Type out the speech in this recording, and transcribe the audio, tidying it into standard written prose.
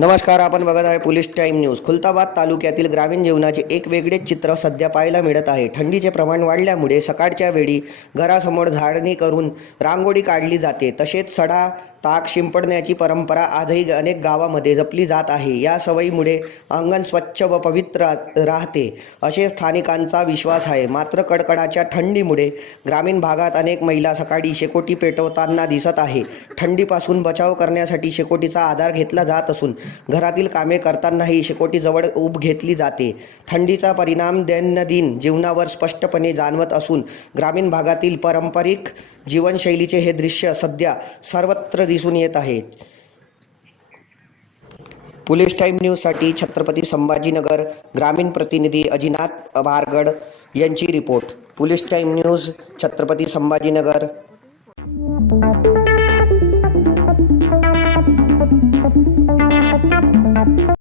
नमस्कार, आपण बघत आहे पोलीस टाइम न्यूज। खुलताबाद तालुक्यातील ग्रामीण जीवनाचे एक वेगळेच चित्र सध्या पाहायला मिळत आहे। थंडीचे प्रमाण वाढल्यामुळे सकाळच्या वेळी घरासमोर झाडणी करून रांगोळी काढली जाते। तसेच सडा ताक शिंपडण्याची परंपरा आजही अनेक गावांमध्ये जपली जात आहे। या सवयीमुळे अंगण स्वच्छ व पवित्र राहते असे स्थानिकांचा विश्वास आहे। मात्र कडकडाच्या थंडीमुळे ग्रामीण भागात अनेक महिला सकाळी शेकोटी पेटवताना दिसत आहे। थंडीपासून बचाव करण्यासाठी शेकोटीचा आधार घेतला जात असून घरातील कामे करतानाही शेकोटीजवळ ऊब घेतली जाते। थंडीचा परिणाम दैनंदिन जीवनावर स्पष्टपणे जाणवत असून ग्रामीण भागातील पारंपरिक जीवनशैलीचे हे दृश्य सध्या सर्वत्र दिसून येत आहे। पोलीस टाइम न्यूजसाठी छत्रपती संभाजीनगर ग्रामीण प्रतिनिधी अजिनाथ बारगड यांची report. Police time news, Chhatrapati Sambhajinagar.